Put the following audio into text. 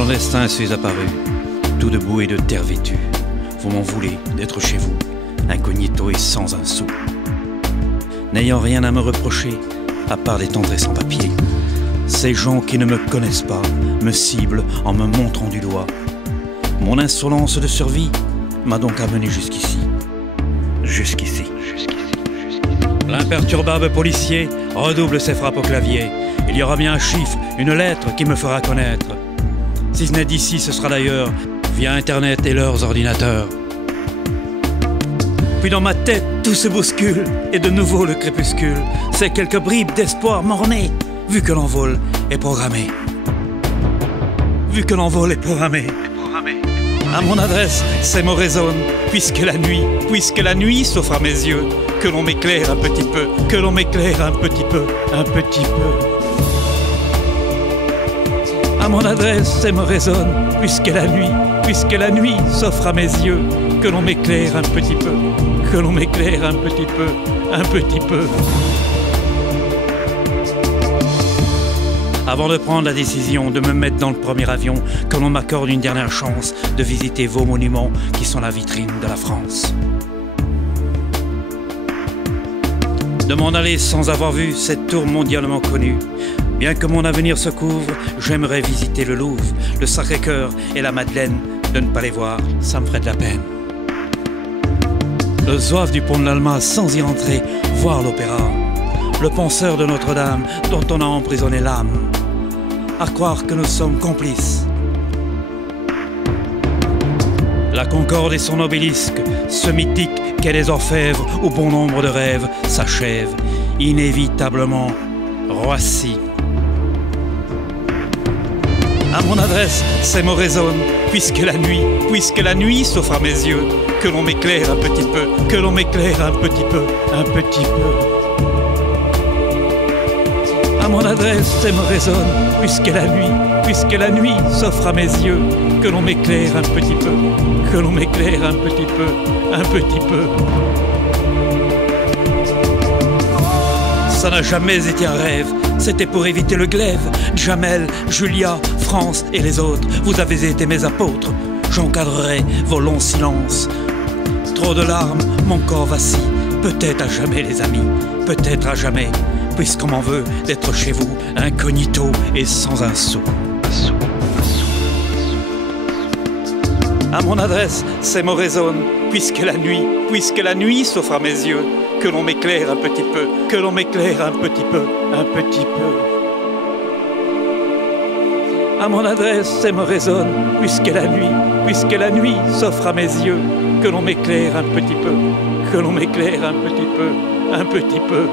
Clandestin suis apparu, tout debout et de terre vêtue. Vous m'en voulez d'être chez vous, incognito et sans un sou. N'ayant rien à me reprocher, à part d'être entré sans papier. Ces gens qui ne me connaissent pas me ciblent en me montrant du doigt. Mon insolence de survie m'a donc amené jusqu'ici. Jusqu'ici. L'imperturbable policier redouble ses frappes au clavier. Il y aura bien un chiffre, une lettre qui me fera connaître. Si ce n'est d'ici, ce sera d'ailleurs, via Internet et leurs ordinateurs. Puis dans ma tête, tout se bouscule, et de nouveau le crépuscule. C'est quelques bribes d'espoir mort-né, vu que l'envol est programmé. Vu que l'envol est programmé. À mon adresse, ces mots résonnent, puisque la nuit s'offre à mes yeux, que l'on m'éclaire un petit peu, que l'on m'éclaire un petit peu, un petit peu. À mon adresse, ces mots résonnent, puisque la nuit s'offre à mes yeux, que l'on m'éclaire un petit peu, que l'on m'éclaire un petit peu, un petit peu. Avant de prendre la décision de me mettre dans le premier avion, que l'on m'accorde une dernière chance de visiter vos monuments qui sont la vitrine de la France. De m'en aller sans avoir vu cette tour mondialement connue. Bien que mon avenir se couvre, j'aimerais visiter le Louvre, le Sacré-Cœur et la Madeleine. De ne pas les voir, ça me ferait de la peine. Le zouave du pont de l'Alma sans y rentrer, voir l'opéra. Le penseur de Notre-Dame dont on a emprisonné l'âme. À croire que nous sommes complices. La Concorde et son obélisque, ce mythique qu'est les orfèvres où bon nombre de rêves s'achèvent, inévitablement Roissy. À mon adresse, ces mots résonnent, puisque la nuit s'offre à mes yeux, que l'on m'éclaire un petit peu, que l'on m'éclaire un petit peu, un petit peu. À mon adresse, ces mots résonnent, puisque la nuit s'offre à mes yeux, que l'on m'éclaire un petit peu, que l'on m'éclaire un petit peu, un petit peu. Ça n'a jamais été un rêve, c'était pour éviter le glaive. Jamel, Julia, France et les autres, vous avez été mes apôtres. J'encadrerai vos longs silences. Trop de larmes, mon corps vacille. Peut-être à jamais les amis, peut-être à jamais, puisqu'on m'en veut d'être chez vous, incognito et sans un sou. À mon adresse, ces mots résonnent, puisque la nuit s'offre à mes yeux, que l'on m'éclaire un petit peu, que l'on m'éclaire un petit peu, un petit peu. À mon adresse, ces mots résonnent, puisque la nuit s'offre à mes yeux, que l'on m'éclaire un petit peu, que l'on m'éclaire un petit peu, un petit peu.